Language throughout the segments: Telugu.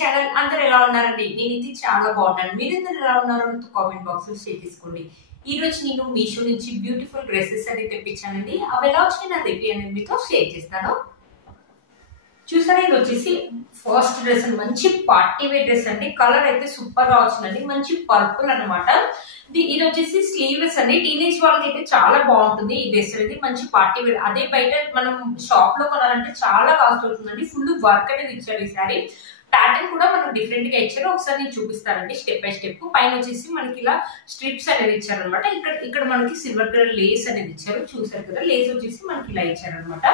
ఛానల్. అందరూ ఎలా ఉన్నారండి? నేనైతే చాలా బాగున్నాను. మీరందరూ ఎలా ఉన్నారో కామెంట్ బాక్స్ లో షేర్ చేసుకోండి. ఈ రోజు నేను మీషో నుంచి బ్యూటిఫుల్ డ్రెస్సెస్ అనేది తెప్పించానండి. అవి ఎలా వచ్చి నా రివ్యూ అనేది మీతో షేర్ చేస్తాను. చూసారా, ఇది వచ్చేసి ఫస్ట్ డ్రెస్ అండి. మంచి పార్టీ వేర్ డ్రెస్ అండి. కలర్ అయితే సూపర్ గా వచ్చిందండి. మంచి పర్పుల్ అనమాట. ఇది వచ్చేసి స్లీవ్లెస్ అండి. టీనేజ్ వాళ్ళకి అయితే చాలా బాగుంటుంది ఈ డ్రెస్ అనేది. మంచి పార్టీ వేర్. అదే బయట మనం షాప్ లో కొనాలంటే చాలా కాస్ట్ అవుతుందండి. ఫుల్ వర్క్ అనేది ఇచ్చారు ఈ సారీ. ప్యాటర్న్ కూడా మనం డిఫరెంట్ గా ఇచ్చారు. ఒకసారి నేను చూపిస్తానండి స్టెప్ బై స్టెప్. పైన వచ్చేసి మనకి ఇలా స్ట్రిప్స్ అనేది ఇచ్చారు అనమాట. ఇక్కడ మనకి సిల్వర్ కలర్ లేస్ అనేది ఇచ్చారు. చూసారు కదా, లేస్ వచ్చేసి మనకి ఇలా ఇచ్చారు అనమాట.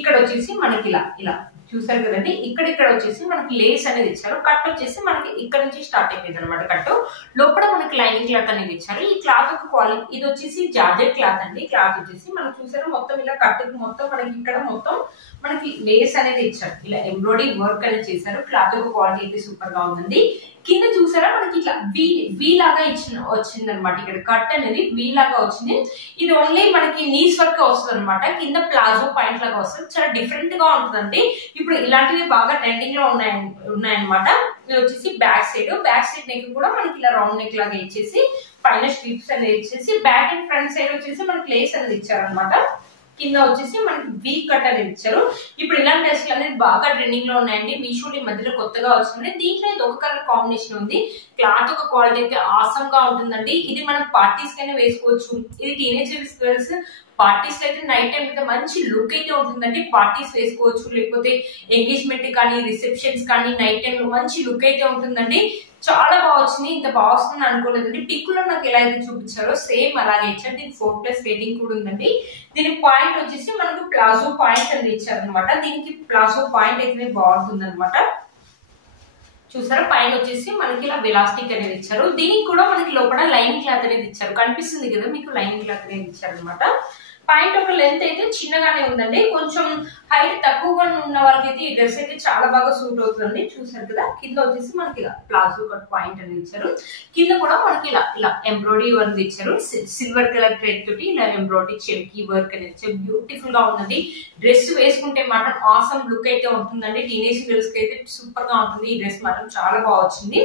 ఇక్కడ వచ్చేసి మనకి ఇలా చూసారు కదండి. ఇక్కడ వచ్చేసి మనకి లేస్ అనేది ఇచ్చారు. కట్ వచ్చేసి మనకి ఇక్కడ నుంచి స్టార్ట్ అయిపోయింది అనమాట. కట్ లోపల మనకి లైనింగ్ క్లాత్ అనేది ఇచ్చారు. ఈ క్లాత్ ఒక క్వాలిటీ, ఇది వచ్చేసి జార్జెట్ క్లాత్ అండి. క్లాత్ వచ్చేసి మనం చూసారు మొత్తం ఇలా కట్ మొత్తం మనకి ఇక్కడ మొత్తం మనకి లేస్ అనేది ఇచ్చారు. ఇలా ఎంబ్రాయిడరీ వర్క్ అనేది చేశారు. క్లాత్ ఒక క్వాలిటీ అయితే సూపర్ గా ఉందండి. కింద చూసారా మనకి ఇట్లా వి లాగా వచ్చింది అనమాట. ఇక్కడ కట్ అనేది వి లాగా వచ్చింది. ఇది ఓన్లీ మనకి నీస్ వర్క్ వస్తుంది అనమాట. కింద ప్లాజో పాయింట్ లాగా వస్తుంది. చాలా డిఫరెంట్ గా ఉంటుందండి. ఇప్పుడు ఇలాంటివి బాగా ట్రెండింగ్ లో ఉన్నాయన్నమాట. ఇది వచ్చేసి బ్యాక్ సైడ్ నెక్ కూడా మనకి ఇలా రౌండ్ నెక్ లాగా ఇచ్చేసి పైన స్ట్రిప్స్ అనేది ఇచ్చేసి బ్యాక్ అండ్ ఫ్రంట్ సైడ్ వచ్చేసి మనకి లేస్ అనేది ఇచ్చారనమాట. కింద వచ్చేసి మనకి వీ కట్ అనేది ఇచ్చారు. ఇప్పుడు ఇలాంటి డ్రెస్లు అనేది బాగా ట్రెండింగ్ లో ఉన్నాయండి. మీషో ఈ మధ్యలో కొత్తగా వచ్చింది. దీంట్లో ఇది ఒక కలర్ కాంబినేషన్ ఉంది. క్లాత్ ఒక క్వాలిటీ అయితే ఆసమ్ గా ఉంటుందండి. ఇది మనం పార్టీస్ కైనా వేసుకోవచ్చు. ఇది టీనేజర్స్ గర్ల్స్ పార్టీస్ అయితే నైట్ టైం అయితే మంచి లుక్ అయితే ఉంటుందండి. పార్టీస్ వేసుకోవచ్చు, లేకపోతే ఎంగేజ్మెంట్ కానీ రిసెప్షన్స్ కానీ నైట్ టైం లో మంచి లుక్ అయితే ఉంటుందండి. చాలా బాగా వచ్చింది. ఇంత బాగా వస్తుంది అనుకోలేదండి. పిక్ లో నాకు ఎలా అయితే చూపించారో సేమ్ అలాగే ఇచ్చారు. దీనికి 4+ రేటింగ్ కూడా ఉందండి. దీని పాయింట్ వచ్చేసి మనకు ప్లాజో పాయింట్ అనేది ఇచ్చారనమాట. దీనికి ప్లాజో పాయింట్ అయితే బాగుంటుంది అనమాట. చూసారా, పైన వచ్చేసి మనకి ఇలా వెలాస్టిక్ అనేది ఇచ్చారు. దీనికి కూడా మనకి లోపల లైనింగ్ క్లాత్ అనేది ఇచ్చారు. కనిపిస్తుంది కదా మీకు, లైనింగ్ క్లాత్ అనేది ఇచ్చారు అనమాట. పాయింట్ ఒక లెంత్ అయితే చిన్నగానే ఉందండి. కొంచెం హైట్ తక్కువగా ఉన్న వాళ్ళకైతే ఈ డ్రెస్ అయితే చాలా బాగా సూట్ అవుతుంది. చూసారు కదా, కింద వచ్చేసి మనకి ఇలా ప్లాజో కట్ పాయింట్ అనేది ఇచ్చారు. కింద కూడా మనకి ఇలా ఎంబ్రాయిడరీ వర్క్ ఇచ్చారు. సిల్వర్ కలర్ థ్రెడ్ తోటి ఇలా ఎంబ్రాయిడరీ చెమ్కీ వర్క్ అనేది ఇచ్చారు. బ్యూటిఫుల్ గా ఉందండి. డ్రెస్ వేసుకుంటే మాత్రం ఆసమ్ లుక్ అయితే ఉంటుందండి. టీనేజ్ గర్ల్స్ కి అయితే సూపర్ గా ఉంటుంది. ఈ డ్రెస్ మాత్రం చాలా బాగా వచ్చింది.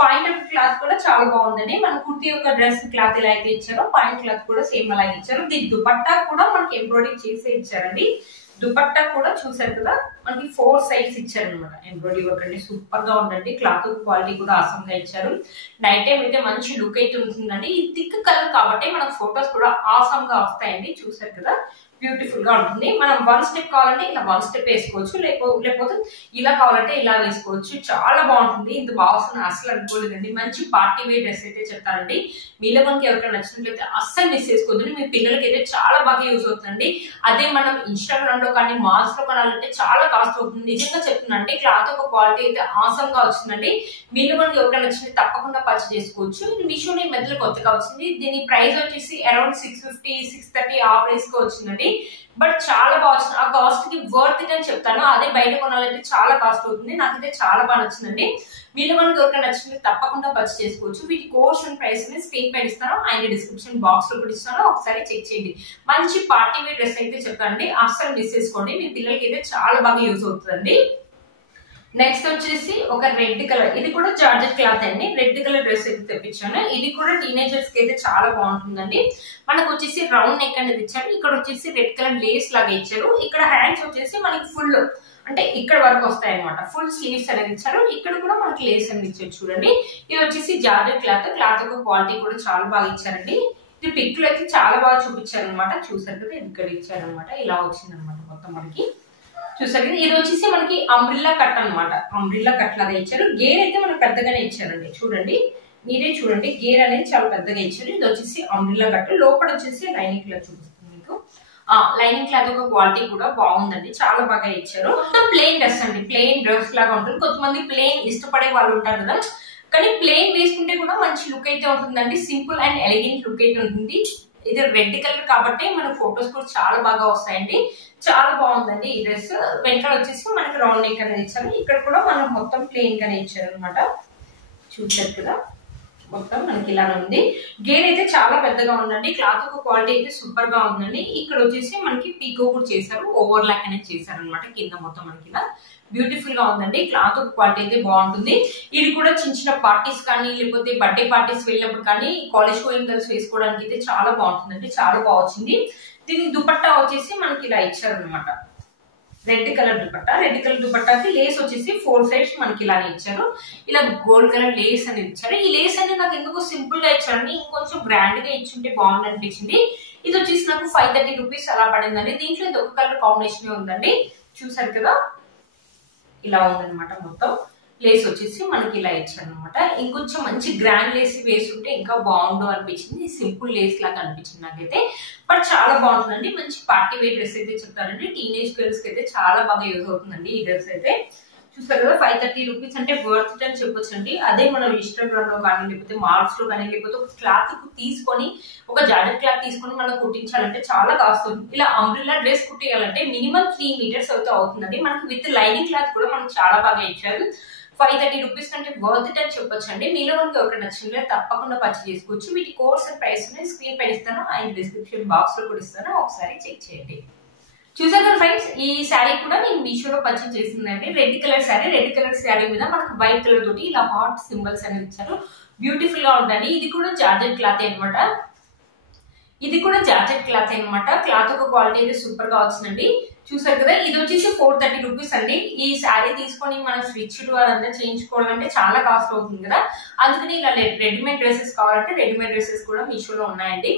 పాయింట్ ఆఫ్ క్లాత్ కూడా చాలా బాగుందండి. మన కుర్తీ యొక్క డ్రెస్ క్లాత్ ఎలా అయితే ఇచ్చారో పాయింట్ క్లాత్ కూడా సేమ్ అలాగే ఇచ్చారు. దీని దుపట్టా కూడా మనకి ఎంబ్రాయిడరీ చేసే ఇచ్చారండి. దుపట్టా కూడా చూసారు కదా, మనకి 4 సైడ్స్ ఇచ్చారనమాట. ఎంబ్రాయిడరీ వర్క్ అంటే సూపర్ గా ఉందండి. క్లాత్ క్వాలిటీ కూడా ఆసమ్ గా ఇచ్చారు. నైట్ టైం అయితే మంచి లుక్ అయితే ఉంటుందండి. ఈ థిక్ కలర్ కాబట్టి మనకు ఫొటోస్ కూడా ఆసమ్ గా వస్తాయండి. చూసారు కదా, బ్యూటిఫుల్ గా ఉంటుంది. మనం 1 స్టెప్ కావాలంటే ఇలా 1 స్టెప్ వేసుకోవచ్చు, లేకపోతే ఇలా కావాలంటే ఇలా వేసుకోవచ్చు. చాలా బాగుంటుంది. ఇంత బాగుంది అసలు అనుకోలేదండి. మంచి పార్టీ వేర్ డ్రెస్ అయితే చెప్తారండి. మీలో మనకి ఎవరికైనా నచ్చినట్లయితే అస్సలు మిస్ చేసుకోవద్దు. మీ పిల్లలకి అయితే చాలా బాగా యూజ్ అవుతుంది. అదే మనం ఇన్స్టాగ్రామ్ లో కానీ మాల్స్ లో కొనాలంటే చాలా కాస్ట్ అవుతుంది. నిజంగా చెప్తున్నాండి, క్లాత్ ఒక క్వాలిటీ అయితే ఆసమ్ గా వచ్చిందండి. మీలో మనకి ఎవరికైనా నచ్చినట్టు తప్పకుండా పర్చేస్ చేసుకోవచ్చు. మీషోలో ఈ మధ్యలో కొత్తగా వచ్చింది. దీని ప్రైస్ వచ్చేసి అరౌండ్ 650, 630 ఆ ప్రైస్ కి వచ్చిందండి. బట్ చాలా బాగా వచ్చింది. ఆ కాస్ట్ కి వర్త్ ఇట్ అని చెప్తాను. అదే బయట కొనాలంటే చాలా కాస్ట్ అవుతుంది. నాకైతే చాలా బాగా నచ్చిందండి. మీలో మనకి ఎవరికైనా నచ్చింది తప్పకుండా పర్చేస్ చేసుకోవచ్చు. వీటి కోర్స్ అండ్ ప్రైస్ ని స్క్రీన్ పైన ఇస్తాను, అండ్ డిస్క్రిప్షన్ బాక్స్ లో కూడా ఇస్తాను. ఒకసారి చెక్ చేయండి. మంచి పార్టీ వేర్ డ్రెస్ అయితే చెప్తానండి. అస్సలు మిస్ చేసుకోండి. మీ పిల్లలకి అయితే చాలా బాగా యూజ్ అవుతుందండి. నెక్స్ట్ వచ్చేసి ఒక రెడ్ కలర్, ఇది కూడా జార్జెట్ క్లాత్ అండి. రెడ్ కలర్ డ్రెస్ అయితే తెప్పించాను. ఇది కూడా టీనేజర్స్ కి అయితే చాలా బాగుంటుందండి. మనకు వచ్చేసి రౌండ్ నెక్ అనేది ఇచ్చారు. ఇక్కడ వచ్చేసి రెడ్ కలర్ లేస్ లాగా ఇచ్చారు. ఇక్కడ హ్యాండ్స్ వచ్చేసి మనకి ఫుల్ అంటే ఇక్కడ వరకు వస్తాయి అనమాట. ఫుల్ స్లీవ్స్ అనేది ఇచ్చారు. ఇక్కడ కూడా మనకి లేస్ అనేది ఇచ్చారు. చూడండి, ఇది వచ్చేసి జార్జెట్ క్లాత్. క్లాత్ యొక్క క్వాలిటీ కూడా చాలా బాగా ఇచ్చారండి. ఇది పిక్ లో అయితే చాలా బాగా చూపించారు అనమాట. చూసారు కదా, ఇక్కడ ఇచ్చారనమాట. ఇలా వచ్చింది అనమాట మొత్తం మనకి. చూసారు కదా, ఇది వచ్చేసి మనకి అంబ్రిల్లా కట్ అనమాట. అంబ్రిల్లా కట్ లాగా ఇచ్చారు. గేర్ అయితే మనకు పెద్దగానే ఇచ్చారండి. చూడండి, మీరే చూడండి, గేర్ అనేది చాలా పెద్దగా ఇచ్చారు. ఇది వచ్చేసి అంబ్రిల్లా కట్. లోపల వచ్చేసి లైనింగ్ క్లాత్ చూపిస్తుంది మీకు. లైనింగ్ క్లాత్ ఒక క్వాలిటీ కూడా బాగుందండి. చాలా బాగా ఇచ్చారు. మొత్తం ప్లెయిన్ డ్రెస్ అండి. ప్లెయిన్ డ్రెస్ లాగా ఉంటుంది. కొంతమంది ప్లెయిన్ ఇష్టపడే వాళ్ళు ఉంటారు కదా, కానీ ప్లెయిన్ వేసుకుంటే కూడా మంచి లుక్ అయితే ఉంటుందండి. సింపుల్ అండ్ ఎలిగెంట్ లుక్ అయితే ఉంటుంది. ఇది రెడ్ కలర్ కాబట్టి మన ఫొటోస్ కూడా చాలా బాగా వస్తాయండి. చాలా బాగుందండి ఈ డ్రెస్. వెనకాల వచ్చేసి మనకి రౌండ్ నెక్ అనేది ఇచ్చారు. ఇక్కడ కూడా మనం మొత్తం ప్లెయిన్ గానే ఇచ్చారు అనమాట. చూసారు కదా, మొత్తం మనకి ఇలానే ఉంది. గేర్ అయితే చాలా పెద్దగా ఉందండి. క్లాత్ ఒక క్వాలిటీ అయితే సూపర్ గా ఉందండి. ఇక్కడ వచ్చేసి మనకి పీకో కూడా చేశారు, ఓవర్ లాక్ అనేది చేశారు అనమాట. కింద మొత్తం మనకి ఇలా బ్యూటిఫుల్ గా ఉందండి. క్లాత్ ఒక క్వాలిటీ అయితే బాగుంటుంది. ఇది కూడా చిన్న చిన్న పార్టీస్ కానీ లేకపోతే బర్త్డే పార్టీస్ వెళ్ళినప్పుడు కానీ కాలేజ్ గోయింగ్ గర్ల్స్ వేసుకోవడానికి అయితే చాలా బాగుంటుందండి. చాలా బాగా వచ్చింది. దీనికి దుపట్టా వచ్చేసి మనకి ఇలా ఇచ్చారనమాట. Red colour dupatta. Red colour దుపట్టాకి లేస్ వచ్చేసి 4 సైడ్స్ మనకి ఇలానే ఇచ్చారు. ఇలా గోల్డ్ కలర్ లేస్ అనేది ఇచ్చారు. ఈ లేస్ అనేది నాకు ఎందుకు సింపుల్ గా ఇచ్చారని ఇంకొంచెం గ్రాండ్ గా ఇచ్చుంటే బాగుంది అనిపించింది. ఇది వచ్చేసి నాకు 530 రూపీస్ అలా పడిందండి. దీంట్లో ఇది ఒక కలర్ కాంబినేషన్ ఉందండి. చూసారు కదా, ఇలా ఉందన్నమాట. మొత్తం లేస్ వచ్చేసి మనకి ఇలా ఇచ్చారు అనమాట. ఇంకొంచెం మంచి గ్రాండ్ లేస్ వేసుంటే ఇంకా బాగుండు అనిపించింది. సింపుల్ లేస్ లాగా అనిపించింది నాకైతే. బట్ చాలా బాగుంటుందండి. మంచి పార్టీ వేర్ డ్రెస్ అయితే చెప్తారండి. టీనేజ్ గర్ల్స్ కి అయితే చాలా బాగా యూజ్ అవుతుందండి ఈ డ్రెస్ అయితే. చూసారు కదా, 530 రూపీస్ అంటే వర్త్ ఇట్ అని చెప్పొచ్చు అండి. అదే మనం ఇన్స్టాగ్రామ్ లో కానీ లేకపోతే మాల్స్ లో కానీ లేకపోతే ఒక క్లాత్ తీసుకొని ఒక జాకెట్ క్లాత్ తీసుకొని మనం కుట్టించాలంటే చాలా కాస్ట్ అవుతుంది. ఇలా అంబ్రిల్లా డ్రెస్ కుట్టియాలంటే మినిమం 3 మీటర్స్ అయితే అవుతుందండి. మనకి విత్ లైనింగ్ క్లాత్ కూడా మనకు చాలా బాగా ఇచ్చారు. 530 రూపీస్ అంటే వర్త్ ఇట్ అని చెప్పొచ్చు అండి. మీలో మనకి ఒక నచ్చిందో తప్పకుండా పర్చేస్ చేసుకోవచ్చు. వీటి కోర్స్ ప్రైస్ స్క్రీన్ పైన ఇస్తాను అండ్ డిస్క్రిప్షన్ బాక్స్ లో కూడా ఇస్తాను, ఒకసారి చెక్ చేయండి. చూసారు కదా ఫ్రెండ్స్, ఈ శారీ కూడా నేను మీషోలో పర్చేస్ చేసిందండి. Red colour sari. Red colour sari మీద మనకు వైట్ కలర్ తోటి ఇలా హార్ట్ సింబల్స్ అనేది ఇచ్చారు. బ్యూటిఫుల్ గా ఉందండి. ఇది కూడా జార్జెట్ క్లాత్ అనమాట. ఇది కూడా జార్జెట్ క్లాత్ అనమాట. క్లాత్ ఒక క్వాలిటీ అయితే సూపర్ గా వచ్చిందండి. చూసారు కదా, ఇది వచ్చేసి 430 రూపీస్ అండి. ఈ శారీ తీసుకొని మనం స్విచ్ అదంతా చేయించుకోవాలంటే చాలా కాస్ట్ అవుతుంది కదా. అందుకని ఇలా రెడీమేడ్ డ్రెస్సెస్ కావాలంటే రెడీమేడ్ డ్రెస్సెస్ కూడా మీషోలో ఉన్నాయండి.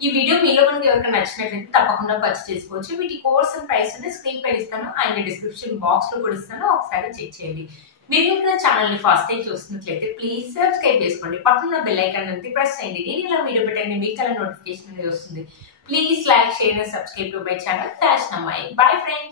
ఈ వీడియో మీలో మనకి ఎవరికైనా నచ్చినట్లయితే తప్పకుండా పర్చేస్ చేసుకోవచ్చు. వీటి కోర్స్ అండ్ ప్రైస్ అనేది స్క్రీన్ పైన ఇస్తాను అండ్ డిస్క్రిప్షన్ బాక్స్ లో కూడా ఇస్తాను, ఒకసారి చెక్ చేయండి. మీరు ఇంకా ఛానల్ ని ఫస్ట్ టైం చూస్తున్నట్లయితే ప్లీజ్ సబ్స్క్రైబ్ చేసుకోండి. పక్కన బెల్ ఐకాన్ అనేది ప్రెస్ చేయండి. నేను ఇలా వీడియో పెట్టండి మీకు అలా నోటిఫికేషన్ అనేది వస్తుంది. Please like, share and subscribe to my channel fashion అమ్మాయి. Bye friends.